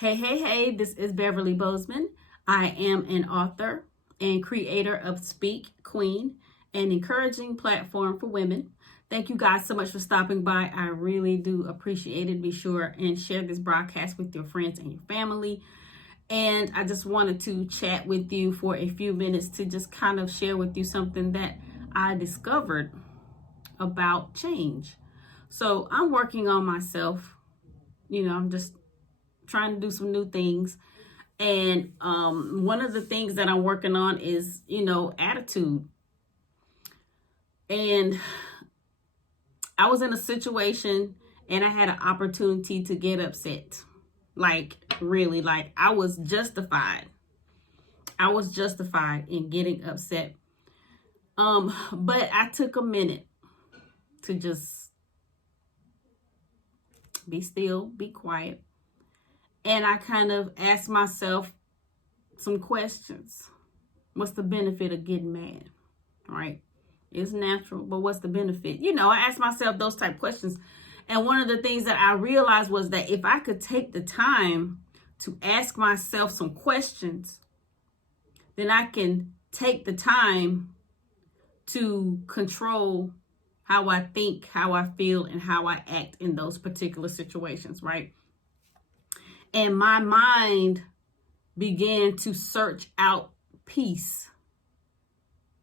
Hey, this is Beverly Bozeman. I am an author and creator of Speak Queen, an encouraging platform for women. Thank you guys so much for stopping by. I really do appreciate it. Be sure and share this broadcast with your friends and your family. And I just wanted to chat with you for a few minutes to just kind of share with you something that I discovered about change. So I'm working on myself. I'm just trying to do some new things. And one of the things that I'm working on is, attitude. And I was in a situation and I had an opportunity to get upset. Really, I was justified. I was justified in getting upset. But I took a minute to just be still, be quiet. And I kind of asked myself some questions. What's the benefit of getting mad? Right? It's natural, but what's the benefit? I asked myself those type of questions. And one of the things that I realized was that if I could take the time to ask myself some questions, then I can take the time to control how I think, how I feel, and how I act in those particular situations, right? And my mind began to search out peace,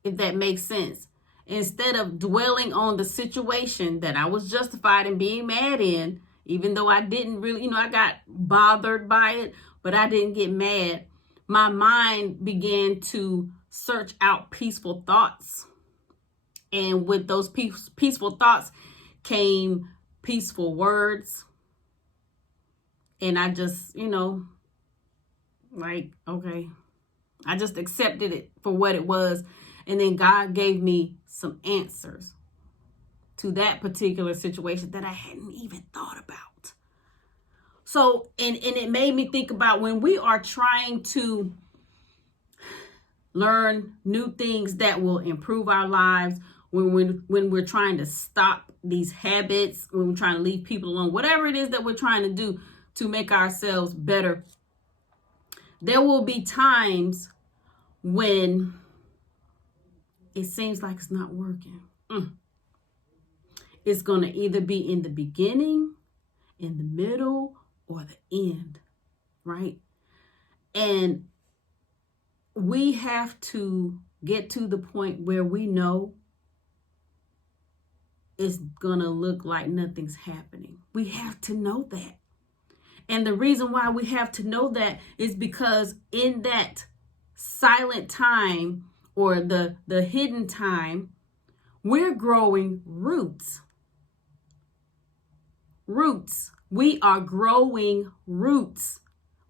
if that makes sense. Instead of dwelling on the situation that I was justified in being mad in, even though I didn't really, I got bothered by it, but I didn't get mad. My mind began to search out peaceful thoughts. And with those peaceful thoughts came peaceful words. And I just, okay, I just accepted it for what it was. And then God gave me some answers to that particular situation that I hadn't even thought about. So, and it made me think about when we are trying to learn new things that will improve our lives, when we're trying to stop these habits, when we're trying to leave people alone, whatever it is that we're trying to do to make ourselves better, there will be times when it seems like it's not working. It's going to either be in the beginning, in the middle, or the end, right? And we have to get to the point where we know it's going to look like nothing's happening. We have to know that. And the reason why we have to know that is because in that silent time or the hidden time, we're growing roots. Roots. We are growing roots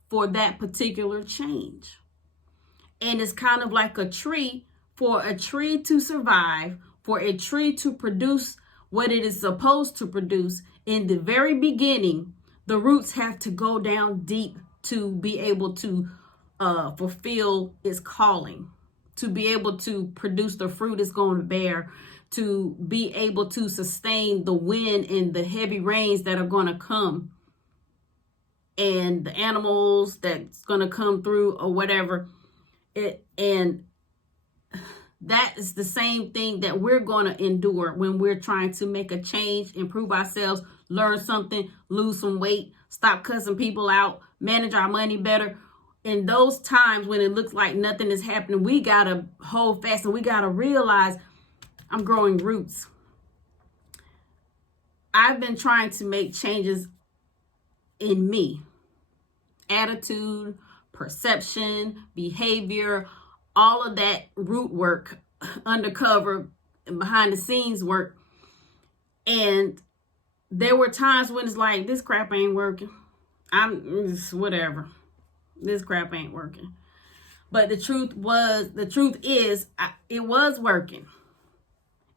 for that particular change. And it's kind of like a tree. For a tree to survive, for a tree to produce what it is supposed to produce, in the very beginning, the roots have to go down deep to be able to fulfill its calling, to be able to produce the fruit it's going to bear, to be able to sustain the wind and the heavy rains that are going to come, and the animals that's going to come through or whatever. And that is the same thing that we're going to endure when we're trying to make a change, improve ourselves, learn something, lose some weight, stop cussing people out, manage our money better. In those times when it looks like nothing is happening, we got to hold fast and we got to realize I'm growing roots. I've been trying to make changes in me. Attitude, perception, behavior, all of that root work, undercover and behind the scenes work. And there were times when it's like, this crap ain't working. Whatever. This crap ain't working. But the truth is, it was working.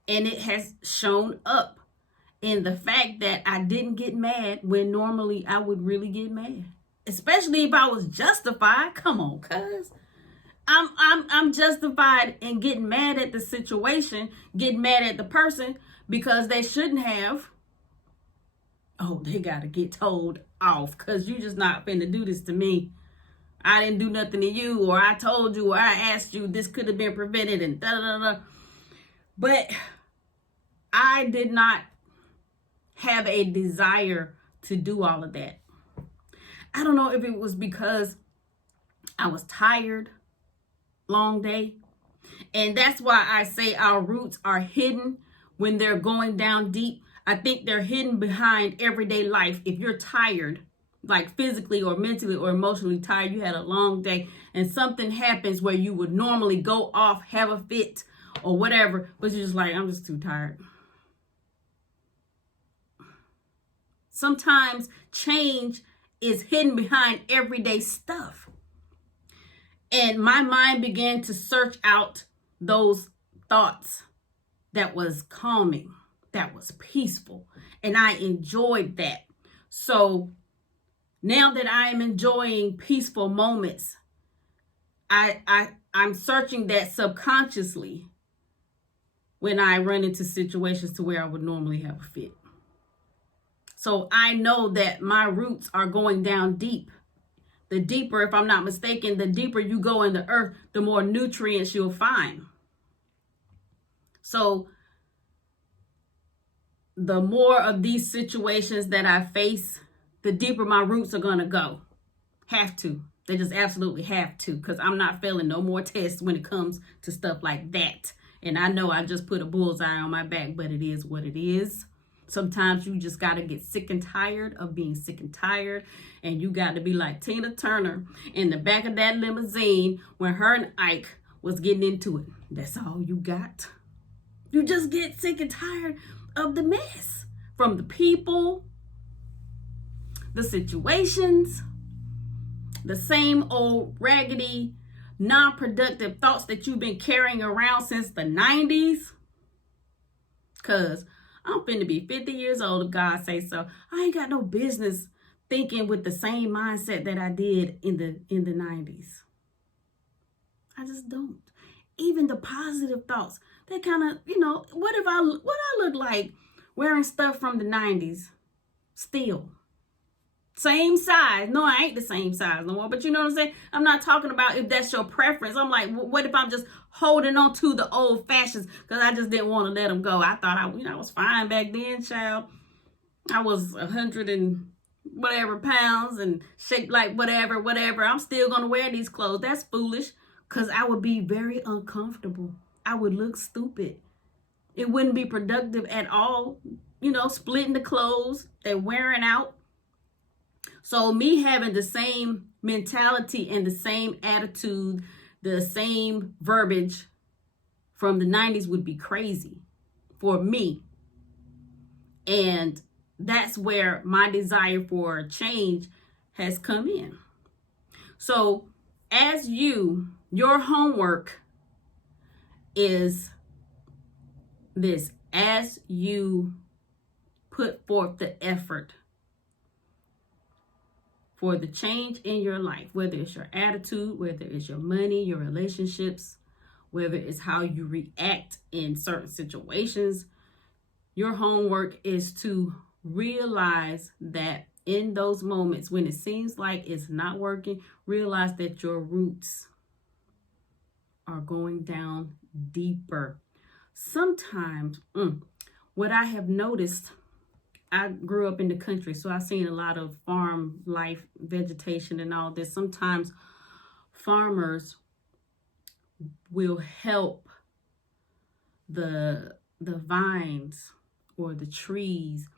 And it has shown up in the fact that I didn't get mad when normally I would really get mad. Especially if I was justified. Come on, cuz. I'm justified in getting mad at the situation, getting mad at the person because they shouldn't have. Oh, they got to get told off, because you just not finna do this to me. I didn't do nothing to you, or I told you, or I asked you, this could have been prevented, and da da da. But I did not have a desire to do all of that. I don't know if it was because I was tired, long day. And that's why I say our roots are hidden when they're going down deep. I think they're hidden behind everyday life. If you're tired, like physically or mentally or emotionally tired, you had a long day, and something happens where you would normally go off, have a fit or whatever, but you're just like, I'm just too tired. Sometimes change is hidden behind everyday stuff. And my mind began to search out those thoughts that was calming, that was peaceful, and I enjoyed that. So now that I am enjoying peaceful moments, I'm searching that subconsciously when I run into situations to where I would normally have a fit. So I know that my roots are going down deep. The deeper, if I'm not mistaken, the deeper you go in the earth, the more nutrients you'll find. So the more of these situations that I face, the deeper my roots are going to go. Have to. They just absolutely have to, because I'm not failing no more tests when it comes to stuff like that. And I know I just put a bullseye on my back, but it is what it is. Sometimes you just got to get sick and tired of being sick and tired. And you got to be like Tina Turner in the back of that limousine when her and Ike was getting into it. That's all you got. You just get sick and tired of the mess. From the people, the situations, the same old raggedy, non-productive thoughts that you've been carrying around since the 90s. Because I'm finna be 50 years old, if God say so. I ain't got no business thinking with the same mindset that I did in the 90s. I just don't. Even the positive thoughts, they kind of, what I look like wearing stuff from the 90s still. Same size. No, I ain't the same size no more. But you know what I'm saying? I'm not talking about if that's your preference. I'm like, what if I'm just holding on to the old fashions because I just didn't want to let them go? I thought I was fine back then, child. I was 100 and whatever pounds and shaped like whatever. I'm still going to wear these clothes. That's foolish, because I would be very uncomfortable. I would look stupid. It wouldn't be productive at all. Splitting the clothes, they're wearing out. So me having the same mentality and the same attitude, the same verbiage from the 90s would be crazy for me. And that's where my desire for change has come in. So as your homework is this: as you put forth the effort for the change in your life, whether it's your attitude, whether it's your money, your relationships, whether it's how you react in certain situations, your homework is to realize that in those moments when it seems like it's not working, realize that your roots are going down deeper. Sometimes, what I have noticed, I grew up in the country, so I've seen a lot of farm life, vegetation and all this. Sometimes farmers will help the vines or the trees.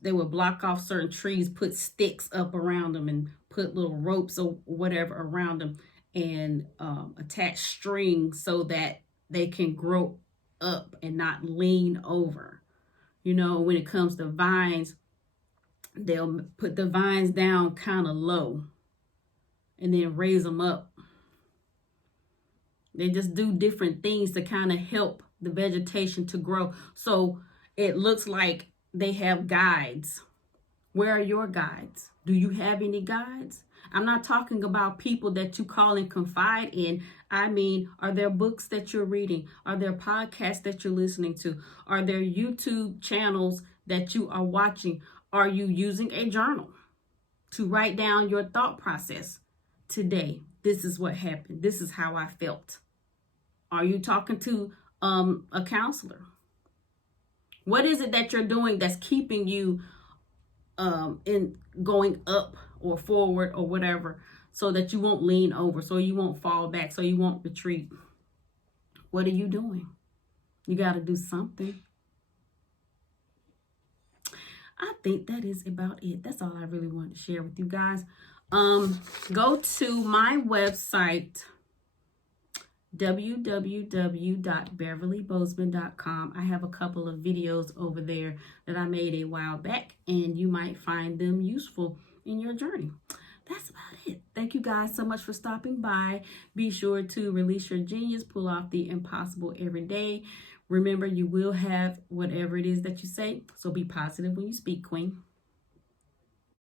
They will block off certain trees, put sticks up around them and put little ropes or whatever around them, and attach strings so that they can grow up and not lean over. When it comes to vines, they'll put the vines down kind of low and then raise them up. They just do different things to kind of help the vegetation to grow. So it looks like they have guides. Where are your guides? Do you have any guides? I'm not talking about people that you call and confide in. I mean, are there books that you're reading? Are there podcasts that you're listening to? Are there YouTube channels that you are watching? Are you using a journal? to write down your thought process. Today, this is what happened. This is how I felt. Are you talking to a counselor? What is it that you're doing that's keeping you in going up or forward or whatever, so that you won't lean over, so you won't fall back, so you won't retreat? What are you doing? You got to do something. I think that is about it. That's all I really wanted to share with you guys. Go to my website, www.beverlybozeman.com. I have a couple of videos over there that I made a while back, and you might find them useful in your journey. That's about it. Thank you guys so much for stopping by. Be sure to release your genius, pull off the impossible every day. Remember, you will have whatever it is that you say, so be positive when you speak, Queen.